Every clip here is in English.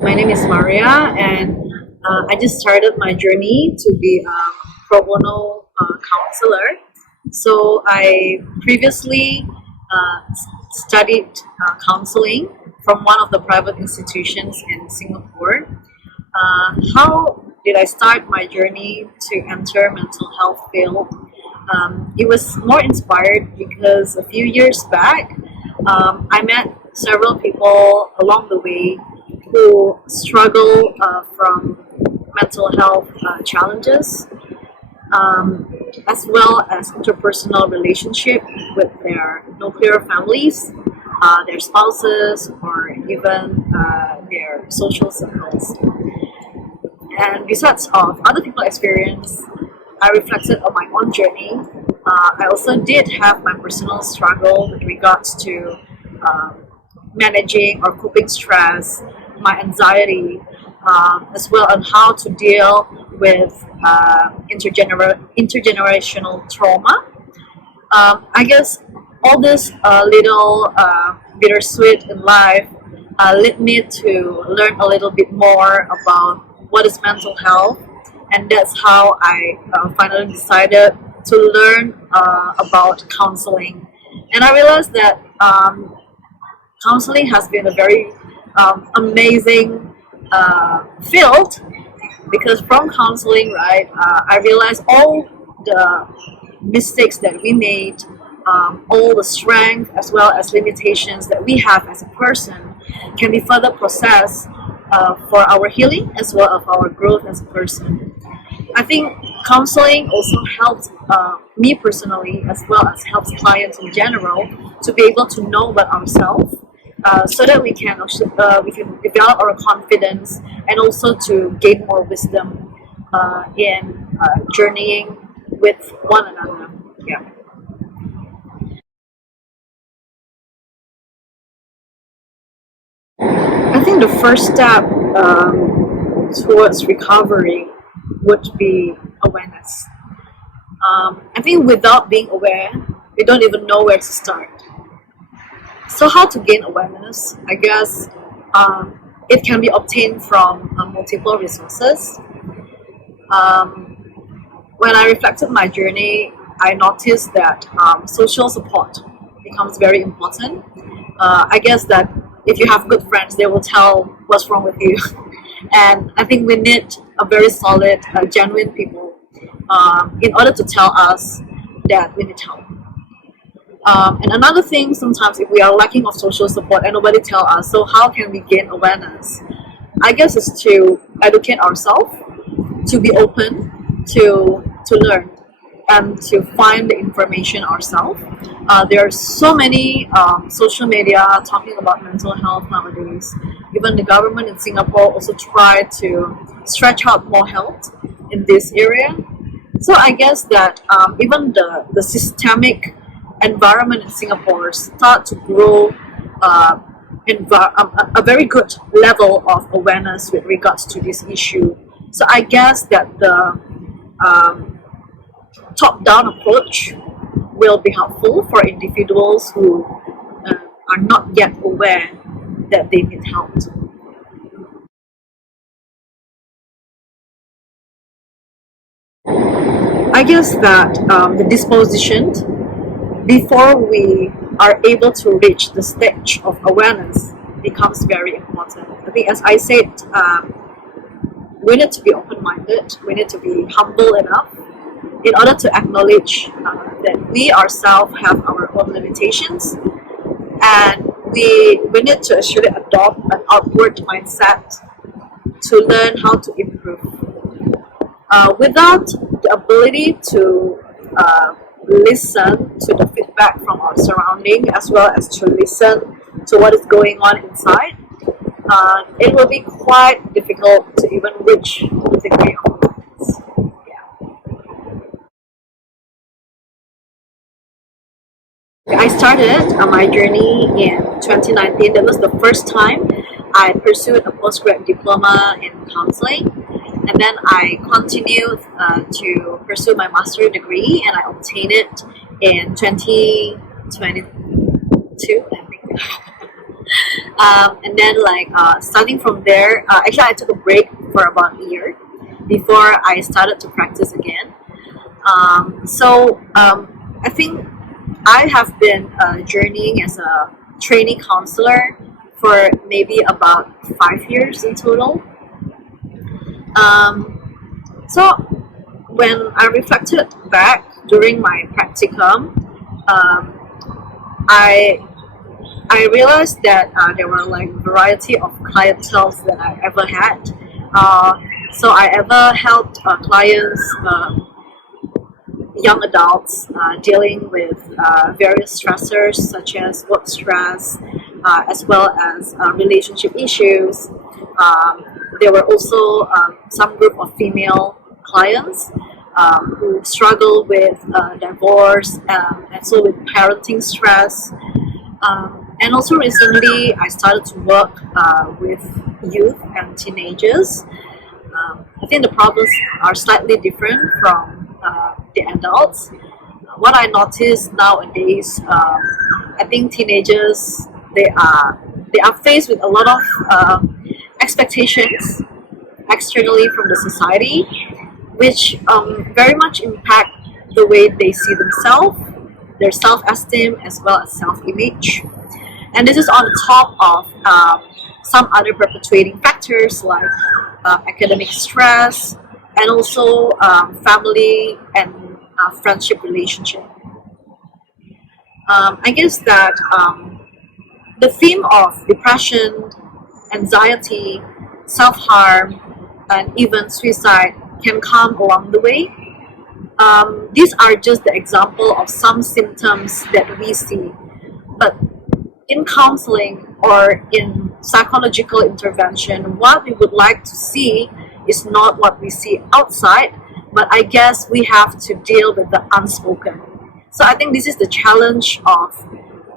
My name is Maria, and I just started my journey to be a pro bono counselor. So I previously studied counseling from one of the private institutions in Singapore. How did I start my journey to enter mental health field? It was more inspired because a few years back, I met several people along the way who struggle from mental health challenges, as well as interpersonal relationship with their nuclear families, their spouses, or even their social circles. And besides of other people's experience, I reflected on my own journey. I also did have my personal struggle with regards to managing or coping stress, my anxiety, as well on how to deal with intergenerational trauma. I guess all this little bittersweet in life led me to learn a little bit more about what is mental health, and that's how I finally decided to learn about counseling. And I realized that counseling has been a very amazing field because from counseling, right, I realized all the mistakes that we made, all the strength as well as limitations that we have as a person can be further processed for our healing as well as our growth as a person. I think counseling also helps me personally as well as helps clients in general to be able to know about ourselves, so that we can develop our confidence and also to gain more wisdom in journeying with one another. Yeah. I think the first step towards recovery would be awareness. I think without being aware, we don't even know where to start. So, how to gain awareness? I guess it can be obtained from multiple resources. Um, when I reflected my journey, I noticed that social support becomes very important. I guess that if you have good friends, they will tell what's wrong with you. And I think we need a very solid, genuine people in order to tell us that we need help. And another thing, sometimes if we are lacking of social support and nobody tell us, so how can we gain awareness? I guess it's to educate ourselves, to be open, to learn, and to find the information ourselves. There are so many social media talking about mental health nowadays. Even the government in Singapore also try to stretch out more help in this area. So I guess that even the systemic environment in Singapore start to grow a very good level of awareness with regards to this issue. So I guess that the top-down approach will be helpful for individuals who are not yet aware that they need help. I guess that the disposition before we are able to reach the stage of awareness becomes very important. I think, as I said, we need to be open-minded. We need to be humble enough in order to acknowledge that we ourselves have our own limitations, and we need to actually adopt an outward mindset to learn how to improve. Without the ability to listen to the feedback from our surrounding as well as to listen to what is going on inside, it will be quite difficult to even reach the degree of awareness. Yeah. I started my journey in 2019. That was the first time I pursued a postgrad diploma in counseling, and then I continued to pursue my master's degree, and I obtained it in 2022, I think. And then starting from there, actually I took a break for about a year before I started to practice again. I think I have been journeying as a trainee counselor for maybe about 5 years in total. So when I reflected back during my practicum, um, I I realized that there were like variety of clientele that I ever had. Uh, so I ever helped clients, young adults, dealing with various stressors such as work stress, as well as relationship issues. Um, there were also some group of female clients who struggle with divorce, and so with parenting stress. And also recently, I started to work with youth and teenagers. I think the problems are slightly different from the adults. What I notice nowadays, I think teenagers they are faced with a lot of expectations externally from the society, which very much impact the way they see themselves, their self-esteem as well as self-image. And this is on top of some other perpetuating factors like academic stress and also family and friendship relationship. I guess that the theme of depression, anxiety, self-harm, and even suicide can come along the way. These are just the example of some symptoms that we see, but in counseling or in psychological intervention, what we would like to see is not what we see outside, but I guess we have to deal with the unspoken. So I think this is the challenge of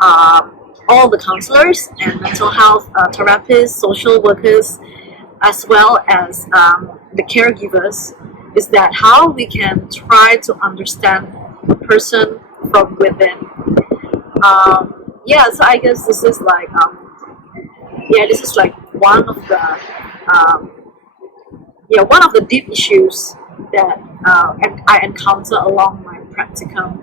uh, all the counselors and mental health therapists, social workers, as well as the caregivers, is that how we can try to understand the person from within. Yeah, so I guess this is this is like one of the um, one of the deep issues that I encounter along my practicum.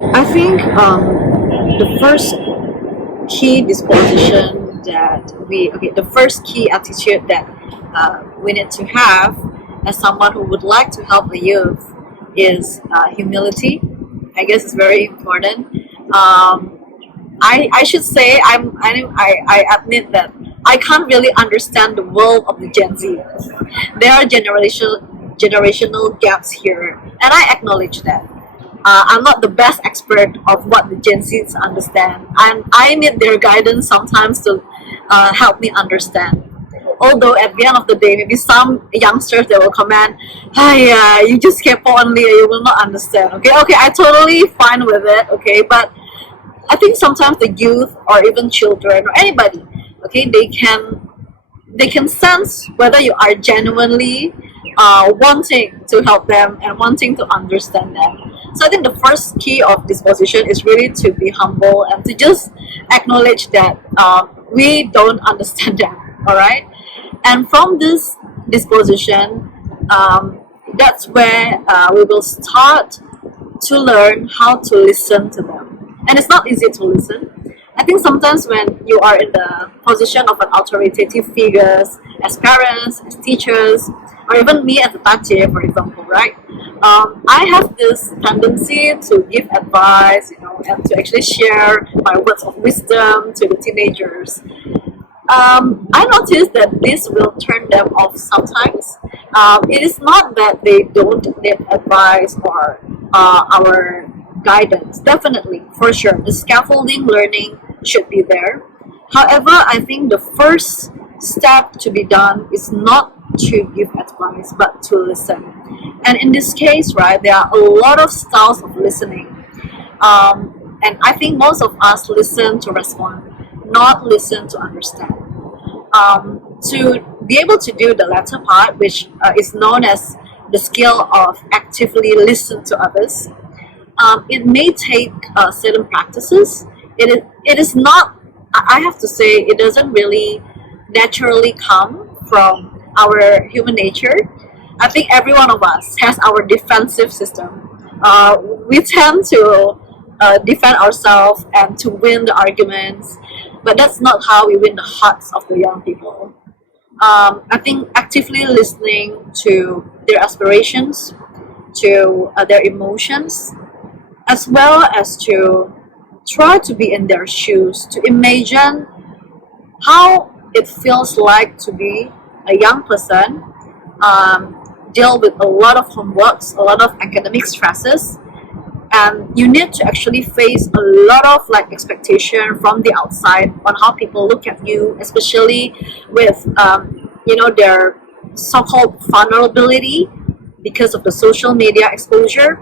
I think the first key disposition that the first key attitude that we need to have as someone who would like to help the youth is humility. I guess it's very important. I should say I admit that I can't really understand the world of the Gen Z. There are generational gaps here, and I acknowledge that. I'm not the best expert of what the Gen Zs understand, and I need their guidance sometimes to help me understand. Although at the end of the day, maybe some youngsters they will comment, "Hi, you just keep only, you will not understand." Okay, I totally fine with it. Okay, but I think sometimes the youth or even children or anybody, okay, they can sense whether you are genuinely wanting to help them and wanting to understand them. So I think the first key of disposition is really to be humble and to just acknowledge that we don't understand them. All right, and from this disposition, that's where we will start to learn how to listen to them. And it's not easy to listen. I think sometimes when you are in the position of an authoritative figures, as parents, as teachers, or even me as a tate, for example, right? I have this tendency to give advice, and to actually share my words of wisdom to the teenagers. I noticed that this will turn them off sometimes. It is not that they don't need advice or our guidance. Definitely, for sure, the scaffolding learning should be there. However, I think the first step to be done is not to give advice but to listen. And in this case, right, there are a lot of styles of listening. And I think most of us listen to respond, not listen to understand. to be able to do the latter part, which is known as the skill of actively listen to others, it may take certain practices. It is not, I have to say, it doesn't really naturally come from our human nature. I think every one of us has our defensive system. We tend to defend ourselves and to win the arguments, but that's not how we win the hearts of the young people. I think actively listening to their aspirations, to their emotions, as well as to try to be in their shoes, to imagine how it feels like to be a young person, deal with a lot of homeworks, a lot of academic stresses, and you need to actually face a lot of like expectation from the outside on how people look at you, especially with their so-called vulnerability because of the social media exposure.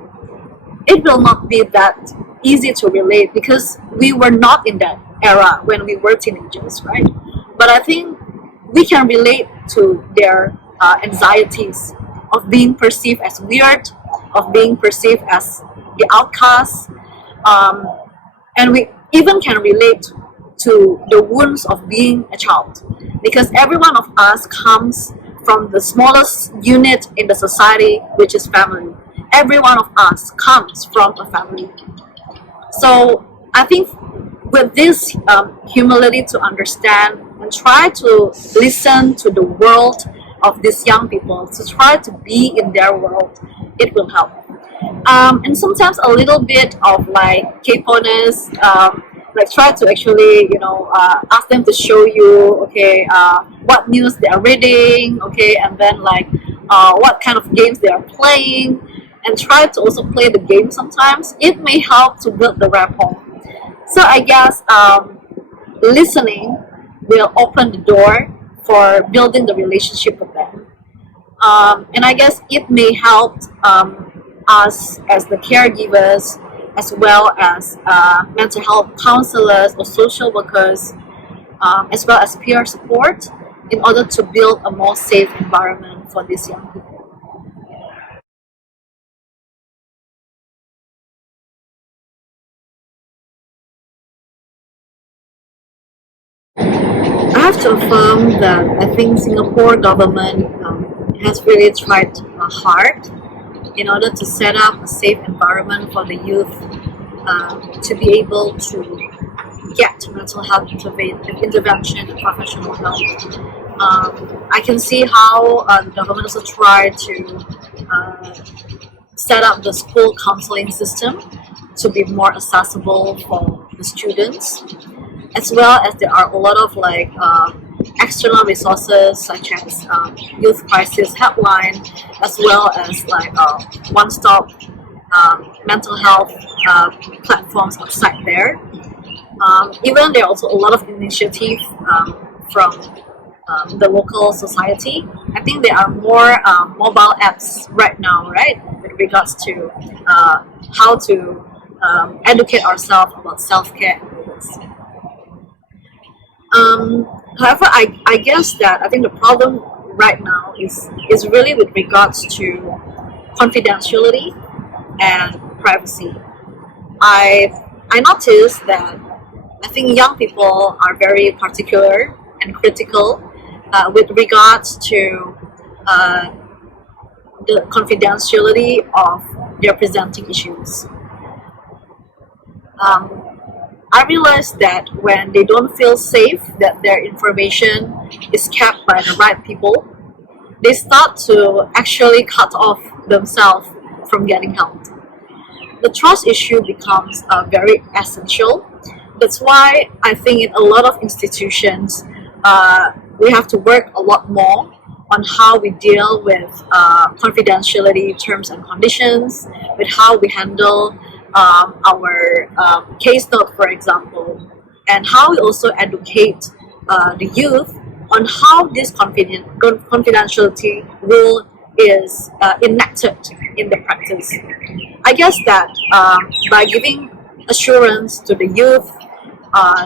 It will not be that easy to relate because we were not in that era when we were teenagers, right? But I think we can relate to their anxieties of being perceived as weird, of being perceived as the outcast, and we even can relate to the wounds of being a child, because every one of us comes from the smallest unit in the society, which is family. Every one of us comes from a family. So I think with this humility to understand and try to listen to the world of these young people, to try to be in their world, it will help. And sometimes a little bit of like caponess, like try to actually ask them to show you, okay, what news they are reading, okay, and then like what kind of games they are playing, and try to also play the game. Sometimes it may help to build the rapport. So I guess listening will open the door for building the relationship with them, and I guess it may help us as the caregivers, as well as mental health counselors or social workers, as well as peer support, in order to build a more safe environment for these young people. I have to affirm that I think Singapore government has really tried hard in order to set up a safe environment for the youth to be able to get mental health intervention and professional help. I can see how the government also tried to set up the school counseling system to be more accessible for the students, as well as there are a lot of like external resources such as youth crisis helpline, as well as like one-stop mental health platforms outside there. Even there are also a lot of initiative from the local society. I think there are more mobile apps right now, right, with regards to how to educate ourselves about self-care and all this. However, I guess that I think the problem right now is really with regards to confidentiality and privacy. I noticed that I think young people are very particular and critical with regards to the confidentiality of their presenting issues. I realized that when they don't feel safe that their information is kept by the right people, they start to actually cut off themselves from getting help. The trust issue becomes very essential. That's why I think in a lot of institutions, we have to work a lot more on how we deal with confidentiality terms and conditions, with how we handle our case note, for example, and how we also educate the youth on how this confidentiality rule is enacted in the practice. I guess that by giving assurance to the youth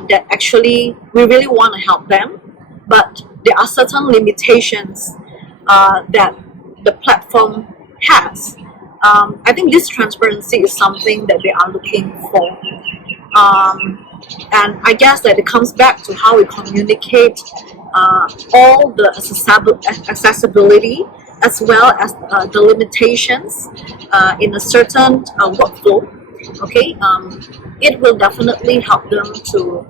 that actually we really want to help them, but there are certain limitations that the platform has. I think this transparency is something that they are looking for. And I guess that it comes back to how we communicate all the accessibility as well as the limitations in a certain workflow. Okay, it will definitely help them to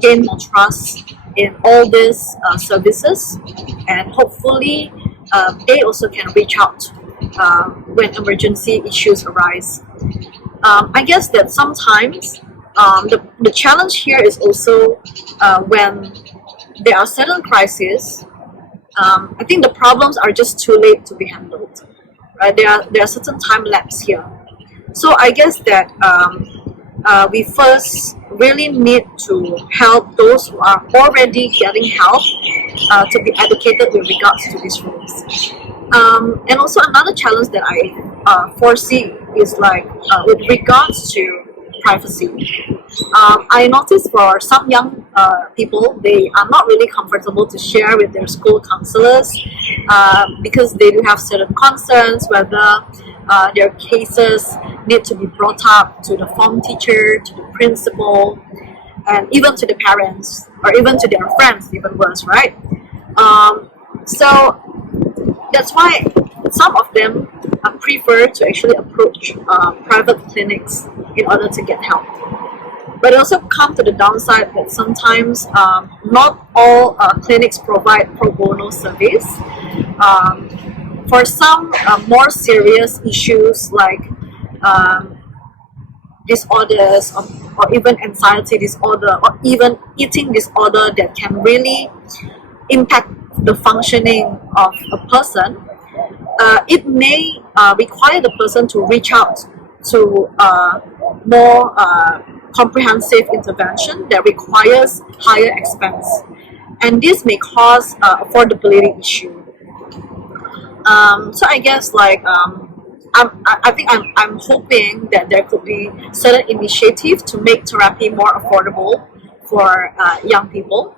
gain more trust in all these services, and hopefully they also can reach out when emergency issues arise. I guess that sometimes the challenge here is also when there are certain crises. I think the problems are just too late to be handled. Right? There are certain time lapse here. So I guess that we first really need to help those who are already getting help to be educated with regards to these rules. And also another challenge that I foresee is like with regards to privacy. I noticed for some young people, they are not really comfortable to share with their school counselors because they do have certain concerns whether their cases need to be brought up to the form teacher, to the principal, and even to the parents, or even to their friends, even worse, right? So that's why some of them prefer to actually approach private clinics in order to get help. But it also comes to the downside that sometimes not all clinics provide pro bono service. For some more serious issues like disorders or even anxiety disorder or even eating disorder that can really impact the functioning of a person, it may require the person to reach out to more comprehensive intervention that requires higher expense, and this may cause affordability issue. So I guess like I'm hoping that there could be certain initiative to make therapy more affordable for young people.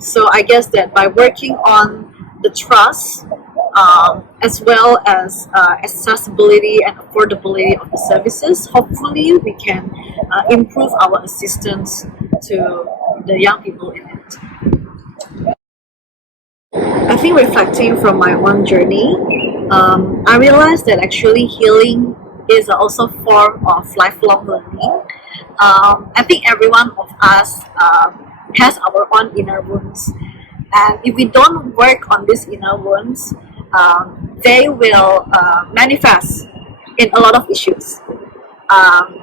So I guess that by working on the trust as well as accessibility and affordability of the services, hopefully we can improve our assistance to the young people in it. I think reflecting from my own journey, I realized that actually healing is also a form of lifelong learning. I think every one of us has our own inner wounds, and if we don't work on these inner wounds, they will manifest in a lot of issues.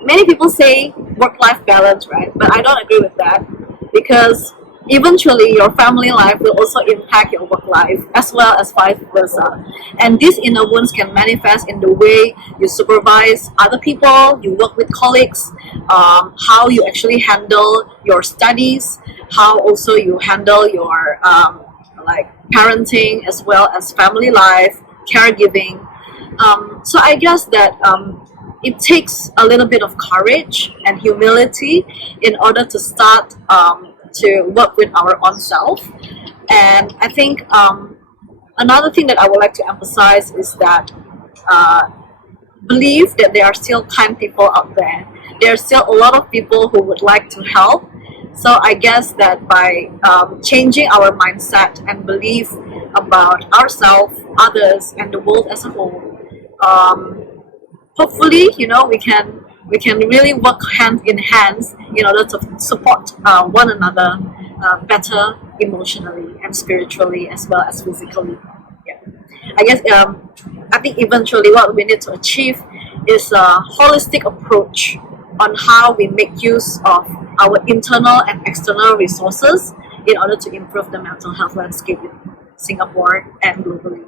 Many people say work-life balance, right? But I don't agree with that, because eventually your family life will also impact your work life as well as vice versa. And these inner wounds can manifest in the way you supervise other people, you work with colleagues, how you actually handle your studies, how also you handle your like parenting as well as family life, caregiving. So I guess that it takes a little bit of courage and humility in order to start to work with our own self. And I think another thing that I would like to emphasize is that believe that there are still kind people out there. There are still a lot of people who would like to help. So I guess that by changing our mindset and belief about ourselves, others, and the world as a whole, hopefully, you know, we can really work hand in hand in order to support one another better emotionally and spiritually as well as physically. Yeah. I guess I think eventually what we need to achieve is a holistic approach on how we make use of our internal and external resources in order to improve the mental health landscape in Singapore and globally.